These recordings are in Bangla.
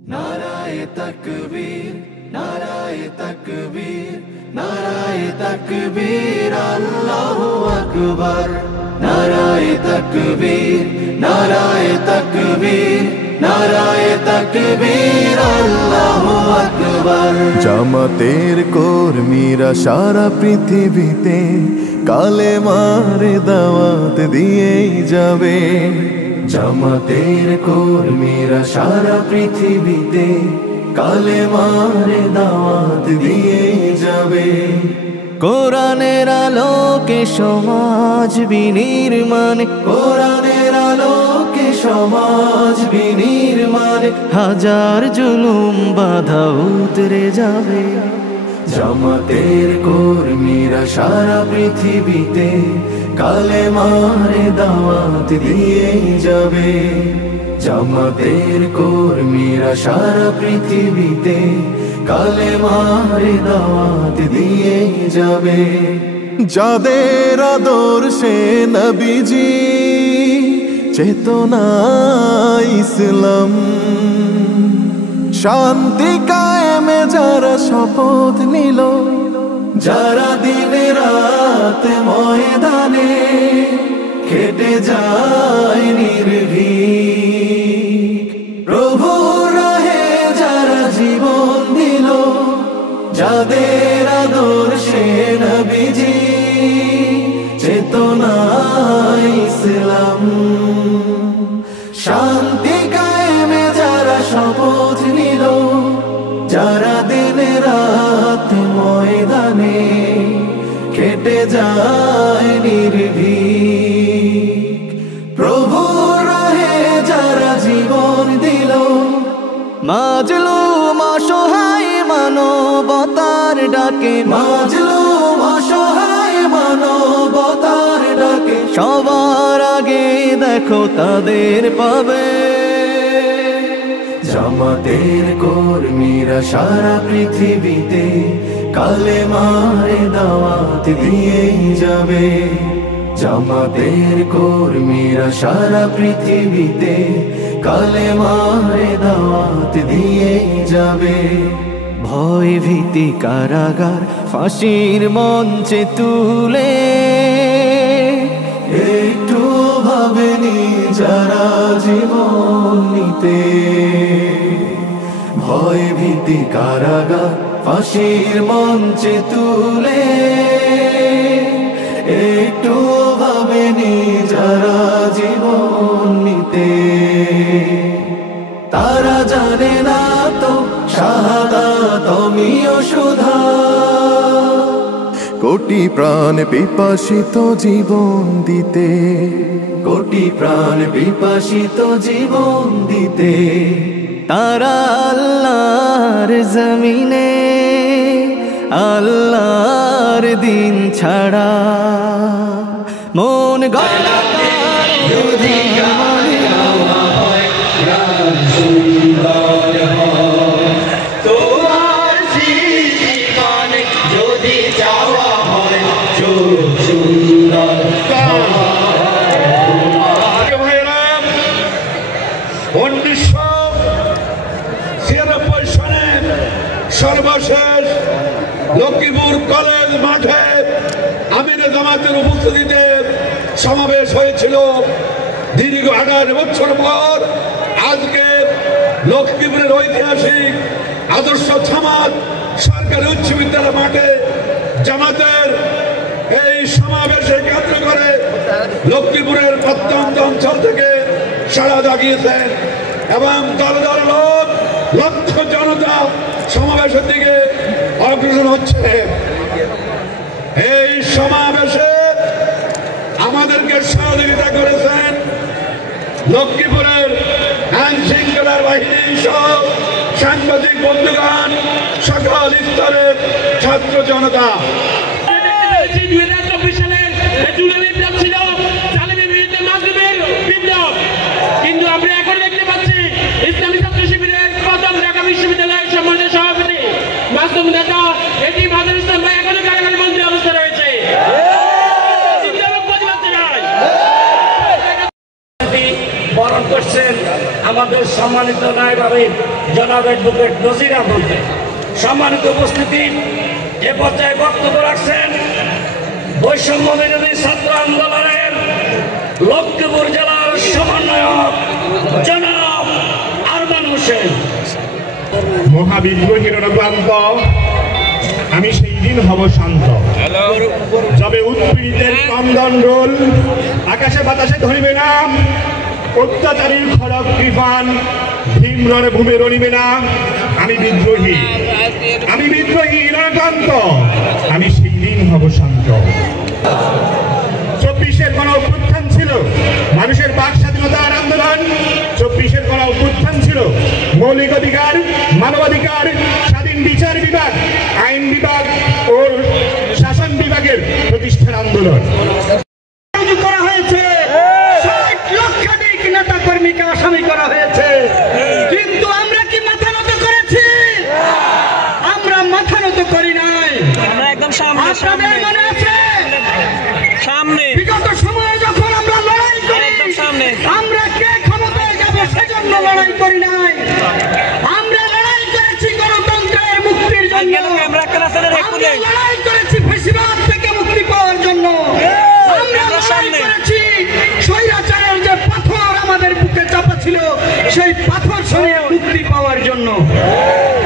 नाराए तकबीर नाराए तकबीर नाराए तकबीर अल्लाहु अकबर नाराए तकबीर नाराए तकबीर नाराए तकबीर अल्लाहु अकबर। জামাতের কর্মীরা সারা পৃথিবীতে কালেমার দাওয়াত দিয়েই যাবে। জামাতের কর্মীরা সারা পৃথিবীতে কালেমার দাওয়াত দিয়েই যাবে। কোরআনের আলোকে সমাজ বিনির্মাণ, কোরআনের আলোকে সমাজ বিনির্মাণ, হাজার জুলুম বাধা উতরে যাবে। জামাতের কর্মীরা সারা পৃথিবীতে কালেমার দাওয়াত দিয়েই যাবে। জামাতের কর্মীরা সারা পৃথিবীতে কালেমার দাওয়াত দিয়েই যাবে। যাদের আদর্শে নবীজি চেতনা ইসলাম, শান্তি কায়েমে যারা শপথ নিল, যারা দিন রাত ময়দানে খেটে যায় নির্ভীক, প্রভুর রাহে যারা জীবন দিল, যাদের আদর্শে নবীজি চেতনা ইসলাম, শান্তি কায়েমে যারা শপথ নিল, যারা দিন রাত ময়দানে খেটে যায় নির্ভীক, প্রভুর রাহে যারা জীবন দিল, মাজলুম অসহায় মানবতার ডাকে, মাজলুম অসহায় মানবতার ডাকে, সবার আগে দেখো তাদের পাবে। জামাতের কর্মীরা সারা পৃথিবীতে কালেমার দাওয়াত দিয়েই যাবে। জামাতের কর্মীরা সারা পৃথিবীতে কালেমার দাওয়াত দিয়েই যাবে। ভয় ভীতি কারাগার ফাঁসির মঞ্চে তুলে, একটু ভাবেনি যারা জীবন নিতে, ভয় ভীতি কারাগার ফাঁসির মঞ্চে তুলে, একটু ভাবেনি যারা জীবন নিতে, তারা জানে না তো শাহাদাত অমিয় সুধা, কোটি প্রাণ পিপাসিত জীবন দিতে, কোটি প্রাণ বিপাসিত জীবন দিতে, তারা আল্লাহর জমিনে আল্লাহর দিন ছাড়া মন গড়া সর্বশেষ লক্ষ্মীপুর কলেজ মাঠে আমিরে জামাতের উপস্থিতিতে সমাবেশ হয়েছিল। দীর্ঘ 18 বছর পর আজকে লক্ষ্মীপুরের ঐতিহাসিক আদর্শ জামাত সরকারি উচ্চ বিদ্যালয় মাঠে জামাতের এই সমাবেশে কেন্দ্র করে লক্ষ্মীপুরের প্রত্যন্ত অঞ্চল থেকে সাড়া জাগিয়েছেন এবং দল দল লোক লক্ষ জনতা সমাবেশের দিকে অগ্রসর হচ্ছে। এই সমাবেশে আমাদেরকে সহযোগিতা করেছেন লক্ষ্মীপুরের আইন শৃঙ্খলার বাহিনী সহ সাংবাদিক বন্ধুগণ, সকল স্তরের ছাত্র জনতা। কিন্তু আমরা এখন দেখতে পাচ্ছি ইসলামী ছাত্র শিবিরের প্রথম ঢাকা বিশ্ববিদ্যালয়ের সম্মানিত সভাপতি মাসুম নেতা এটি বাদল ইসলাম ভাই এখনো কারাগারে বন্দী অবস্থা রয়েছে। বরণ করছেন আমাদের সম্মানিত নায়েব আমির জনাব অ্যাডভোকেট নজির আহমদ। সম্মানিত উপস্থিতি, এ পর্যায়ে বক্তব্য রাখছেন বৈষম্য বিরোধী ছাত্র আন্দোলনের লক্ষ্মীপুর জেলার সমন্বয়ক জনাব আরমান হোসেন। মহাবিদ্রোহীর প্রান্ত আমি সেই দিন হব শান্ত, যবে উৎপীড়িতের ক্রন্দন রোল আকাশে বাতাসে ধরিবে না, অত্যাচারীর খড়গ কৃপান ভীমরণ ভূমে রণিবে না। আমি বিদ্রোহী, আমি বিদ্রোহী রণকান্ত, আমি সেই দিন হব শান্ত। 24-এর গণ অভ্যুত্থান ছিল মানুষের বাক স্বাধীনতার আন্দোলন। 24-এর গণ অভ্যুত্থান ছিল মৌলিক অধিকার, মানবাধিকার, স্বাধীন বিচার বিভাগ, আইন বিভাগ ও শাসন বিভাগের প্রতিষ্ঠার আন্দোলন। করা হয়েছে 60 লক্ষাধিক নেতা কর্মীকে আসামি করা হয়েছে, কিন্তু আমরা কি মাথা নত করেছি? আমরা মাথা নত করি নাই। আমরা একদম সামনে আপনাদের মনে আছে সামনে বিগত সময়ে যখন আমরা লড়াই করি, একদম সামনে আমরা কে ক্ষমতায় যাব সেজন্য লড়াই করি নাই। আমরা লড়াই করেছি গণতন্ত্রের মুক্তির জন্য, আমরা লড়াই করেছি ফ্যাসিবাদ থেকে মুক্তি পাওয়ার জন্য, আমরা লড়াই করেছি স্বৈরাচারের যে পাথর আমাদের বুকে চাপা ছিল সেই পাথর সরিয়ে মুক্তি পাওয়ার জন্য।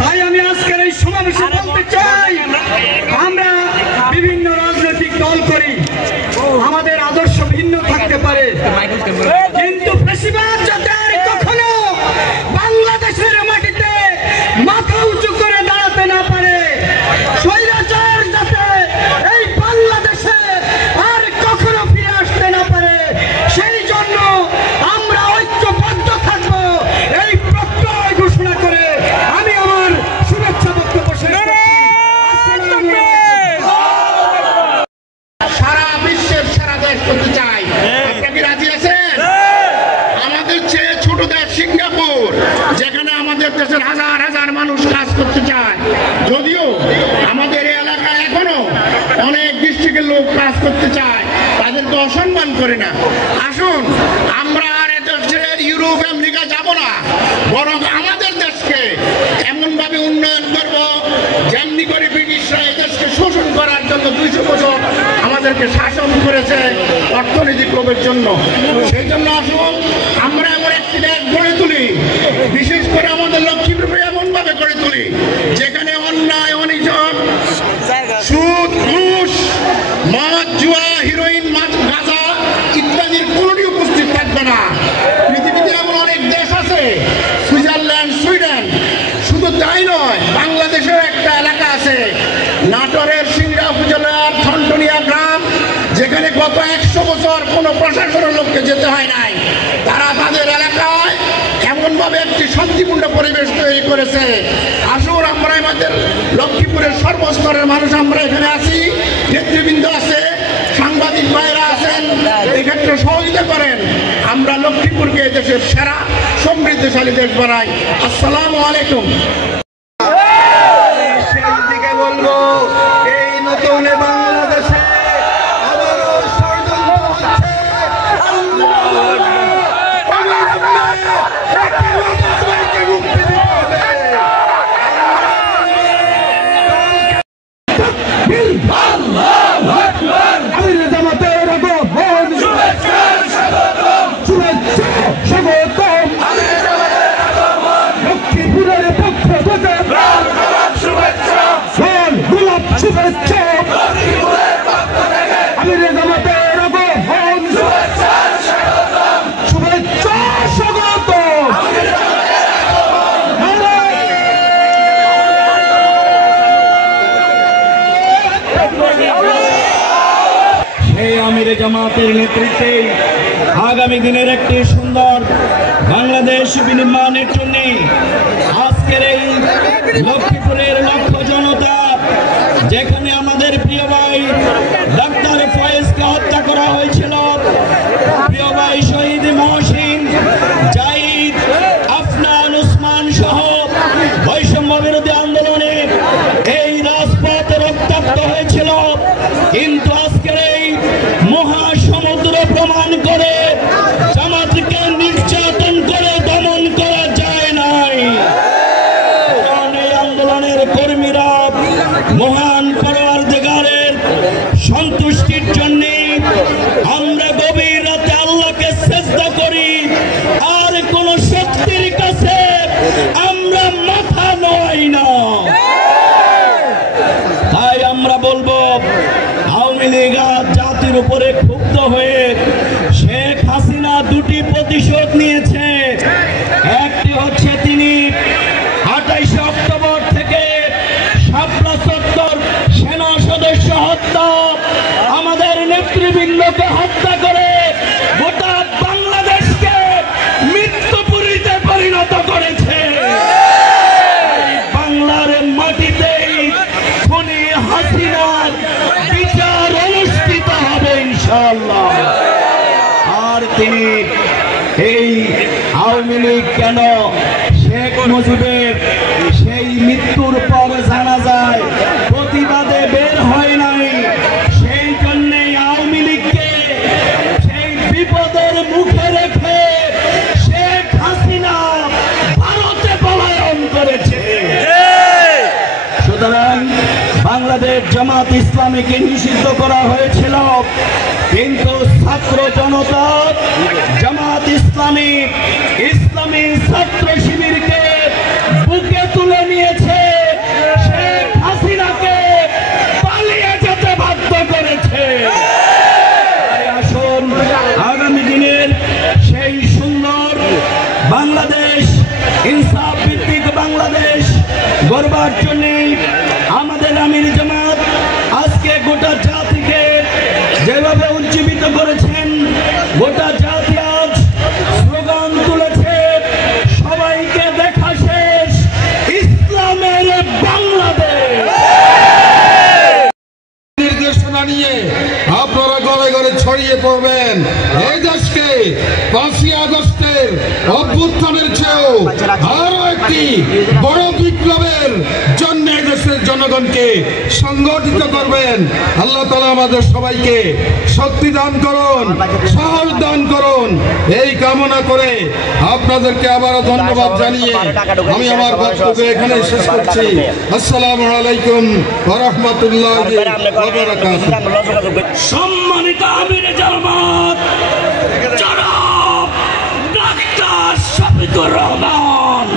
তাই আমি আজকের এই সমাবেশে বলতে চাই, আমরা বিভিন্ন রাজনৈতিক দল করি, আমাদের আদর্শ ভিন্ন থাকতে পারে, কিন্তু ফ্যাসিবাদ যাতে আর কখনো বাংলাদেশের মাটিতে মাথা উঁচু করে দাঁড়াতে না পারে, স্বৈরাচার যাতে এই বাংলাদেশে আর কখনো ফিরে আসতে না পারে, সেই জন্য আমরা ঐক্যবদ্ধ থাকবো। এই প্রত্যয় ঘোষণা করে আমি আমার শুভেচ্ছা বক্তব্য শেষ করছি। সারা বিশ্বের সেরা দেশ করতে চাই। আপনি কি রাজি আছেন? আমাদের চেয়ে ছোট দেশ সিঙ্গাপুর, যেখানে আমাদের দেশের হাজার হাজার মানুষ কাজ করতে চায়। যদিও আমাদের এই এলাকায় এখনো অনেক ডিস্ট্রিক্টের লোক কাজ করতে চায়, তাদেরকে অসম্মান করে না। আসুন, আমরা আর দেশের ইউরোপ আমেরিকা যাব না, বরং আমাদের দেশকে এমনভাবে উন্নয়ন করব যেমনি করে ব্রিটিশরা এই দেশকে শোষণ করার জন্য 200 বছর আমাদেরকে শাসন করেছে অর্থনৈতিক লোভের জন্য। সেই জন্য আসুন আমরা এমন একটি দেশ গড়ে তুলি, বিশেষ করে আমাদের লক্ষ্মীপুরে এমনভাবে গড়ে তুলি যেখানে অন্যায়, অনিয়ম, সুদ, ঘুষ, মদ, জুয়া, হিরোইন, গাঁজা ইত্যাদির কোনোটি উপস্থিত থাকবে না। পৃথিবীতে এমন অনেক দেশ আছে, সুইজারল্যান্ড, সুইডেন। শুধু তাই নয়, বাংলাদেশের একটা এলাকা আছে নাটোরের সিংড়া উপজেলার ঠনটনিয়া গ্রাম, যেখানে গত 100 বছর কোনো প্রশাসনের লোককে যেতে হয় নাই। তারা তাদের এলাকায় এমনভাবে একটি শান্তিপূর্ণ পরিবেশ তৈরি করেছে। আসুন, আমরা আমাদের লক্ষ্মীপুরের সর্বস্তরের মানুষ আমরা এখানে আছি, নেতৃবৃন্দ আছে, সাংবাদিক ভাইরা আছেন, এক্ষেত্রে সহযোগিতা করেন। আমরা লক্ষ্মীপুরকে দেশের সেরা সমৃদ্ধশালী দেশ বানাই। আসসালামু আলাইকুম। সেই দিকে বলবো, এই নতুন বাংলাদেশে আবারও ষড়যন্ত্র হচ্ছে। মুক্তি দিতে হবে। লক্ষ্মীপুরের পক্ষ থেকে শুভেচ্ছা, আমির জামাতের আগমন, শুভেচ্ছা স্বাগত। সেই আমির জামাতের নেতৃত্বে আগামী দিনের একটি সুন্দর বাংলাদেশ বিনির্মাণের জন্য আজকের এই লক্ষ্মীপুরের লক্ষ জনতা, যেখানে আমাদের প্রিয় ভাই ডাক্তার ফয়েজকে হত্যা করা হয়েছিল, প্রিয় ভাই শহীদ মহসিন, জাহিদ, আফনান, উসমান সহ বৈষম্য বিরোধী আন্দোলনে এই রাজপথ রক্তাক্ত হয়েছিল, কিন্তু আজকের এই মহাসমুদ্র প্রমাণ করে জামাতকে নির্যাতন করে দমন করা যায় নাই। লীগ কেন শেখ মুজিবের সেই মৃত্যুর পর জানা যায় প্রতিবাদে বের হয় নাই, সেই জন্যে আওয়ামী লীগকে সেই বিপদের মুখে রেখে শেখ হাসিনা ভারতে পলায়ন করেছে। সুতরাং বাংলাদেশ জামাত ইসলামীকে নিষিদ্ধ করা হয়েছিল, কিন্তু ছাত্র জনতা জামাত ইসলামী ইসলামী ছাত্র শিবিরকে বুকে তুলে নিয়েছে, শেখ হাসিনাকে পালিয়ে যেতে বাধ্য করেছে। তাই আসুন আগামী দিনের সেই সুন্দর বাংলাদেশ, ইনসাফ ভিত্তিক বাংলাদেশ গড়বার জন্য আমাদের আমির জামাত আজকে গোটা জাতিকে যেভাবে উজ্জীবিত করেছেন, গোটা জাতি আজ স্লোগান তুলেছে, সবাইকে দেখা শেষ ইসলামের বাংলাদেশ। নির্দেশনা নিয়ে আপনারা ঘরে ঘরে ছড়িয়ে পড়বেন। এই দেশকে 5ই আগস্টের অভ্যুত্থানের চেয়েও আরো একটি বড় বিপ্লবের জন্য দেশের জনগণকে সংগঠিত করবেন। আল্লাহ তাআলা আমাদের সবাইকে শক্তি দান করুন, সাহস দান করুন, এই কামনা করে আপনাদেরকে আবারও ধন্যবাদ জানিয়ে আমি আমার বক্তব্য এখানে শেষ করছি। আসসালামু আলাইকুম ওয়া রাহমাতুল্লাহি ওয়া বারাকাতুহু। সম্মানিত আমির জামাত জনাব ডাক্তার শফিকুর রহমান,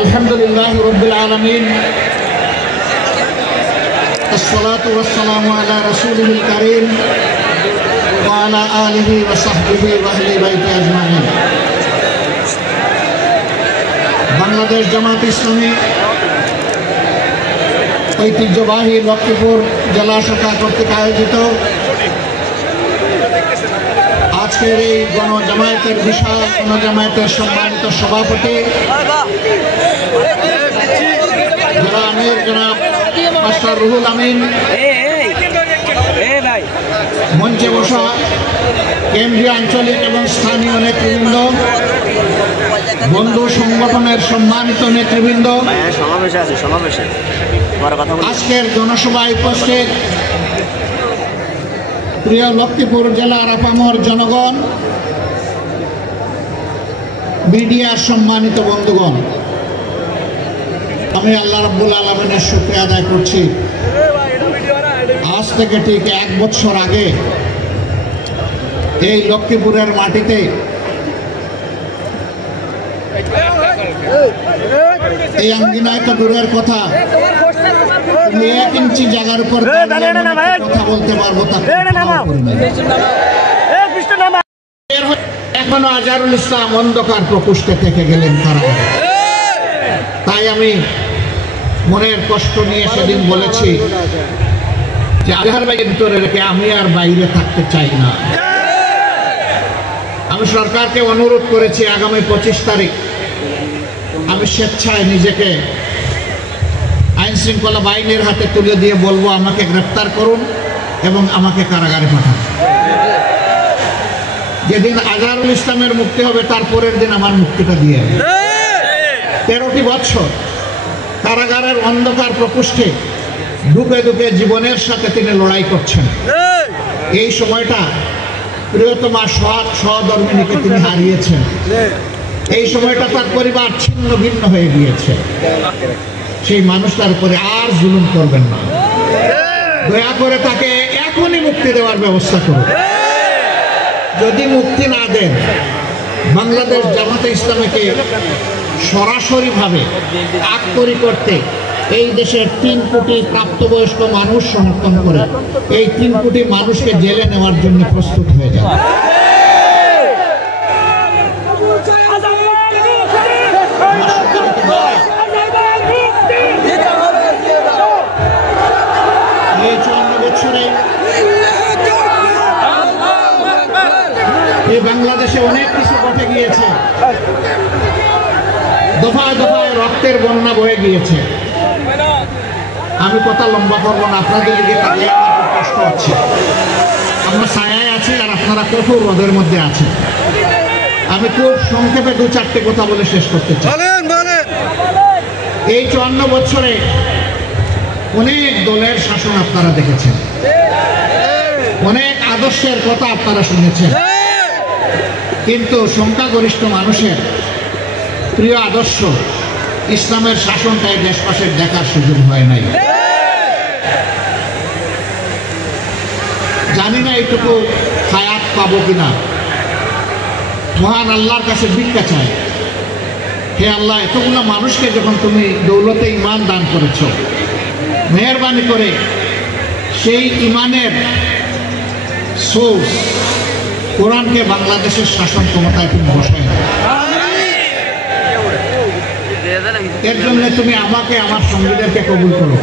আলহামদুলিল্লাহ রাব্বিল আলামিন, আসসালাতু ওয়াসসালামু আলা রাসূলিল কারীম ওয়া আলা আলিহি ওয়া সাহবিহি ওয়া আহলি বাইতি আজমাইন। বাংলাদেশ জামাত ইসলামী ঐতিহ্যবাহী লক্ষ্মীপুর জেলা শাখা কর্তৃক আয়োজিত আজকের এই গণজামায়াতের বিশাল গণজামায়াতের সম্মানিত সভাপতি জেলা আমির জনাব মাস্টার রুহুল আমিন, মঞ্চে বসা কেন্দ্রীয় আঞ্চলিক এবং স্থানীয় নেতৃবৃন্দ, বন্ধু সংগঠনের সম্মানিত নেতৃবৃন্দ, আজকের জনসভায় উপস্থিত প্রিয় লক্ষ্মীপুর জেলার আপামর জনগণ, মিডিয়ার সম্মানিত বন্ধুগণ, আমি আল্লাহ রাব্বুল আলামিনের শুকরিয়া আদায় করছি। আজ থেকে ঠিক 1 বছর আগে এই লক্ষ্মীপুরের মাটিতে এই আঙ্গিনায় তো দূরের কথা, 1 ইঞ্চি জায়গার উপর কথা বলতে পারবো তা এখনো আজহারুল ইসলাম অন্ধকার প্রকোষ্ঠে থেকে গেলেন তারা। তাই আমি মনের কষ্ট নিয়ে সেদিন বলেছি যে আজহার ভাইকে ভিতরে রেখে আমি আর বাইরে থাকতে চাই না। আমি সরকারকে অনুরোধ করেছি আগামী 25 তারিখ আমি স্বেচ্ছায় নিজেকে আইন শৃঙ্খলা বাহিনীর হাতে তুলে দিয়ে বলবো আমাকে গ্রেফতার করুন এবং আমাকে কারাগারে পাঠান। যেদিন আজহারুল ইসলামের মুক্তি হবে তার পরের দিন আমার মুক্তিটা দিয়ে 13টি বছর কারাগারের অন্ধকার প্রকোষ্ঠে ঢুকে ঢুকে জীবনের সাথে তিনি লড়াই করছেন। এই সময়টা প্রিয়তমা সহধর্মিনীকে তিনি হারিয়েছেন। এই সময়টা তার পরিবার ছিন্ন ভিন্ন হয়ে গিয়েছে। সেই মানুষটার উপরে আর জুলুম করবেন না, দয়া করে তাকে এখনই মুক্তি দেওয়ার ব্যবস্থা করুন। যদি মুক্তি না দেন, বাংলাদেশ জামাতে ইসলামীকে সরাসরিভাবে আক্রমণ করতে এই দেশের 3 কোটি প্রাপ্তবয়স্ক মানুষ সমর্থন করে এই 3 কোটি মানুষকে জেলে নেওয়ার জন্য প্রস্তুত হয়ে যায়। এই 54 বছরে এই বাংলাদেশে অনেক কিছু ঘটে গিয়েছে, দফায় দফায় রক্তের বন্যা বয়ে গিয়েছে। আমি কথা লম্বা করবো না, আপনাদের দিকে কষ্ট হচ্ছে। আমরা ছায়ায় আছি আর আপনারা কঠোর রোদের মধ্যে আছেন। আমি খুব সংক্ষেপে 2-4টে কথা বলে শেষ করতে চাই। এই 54 বছরে অনেক দলের শাসন আপনারা দেখেছেন, অনেক আদর্শের কথা আপনারা শুনেছেন, কিন্তু সংখ্যাগরিষ্ঠ মানুষের প্রিয় আদর্শ ইসলামের শাসনটাই দেশবাসীর দেখার সুযোগ হয় নাই। জানি না এইটুকু হায়াত পাবো কিনা। মহান আল্লাহর কাছে ভিক্ষা চাই, হে আল্লাহ, এতগুলো মানুষকে যখন তুমি দৌলতে ইমান দান করেছ, মেহেরবানি করে সেই ইমানের সোর্স কোরআনকে বাংলাদেশের শাসন ক্ষমতায় তুমি বসায় দাও। এর জন্য তুমি আমাকে, আমার সঙ্গীদেরকে কবুল করো।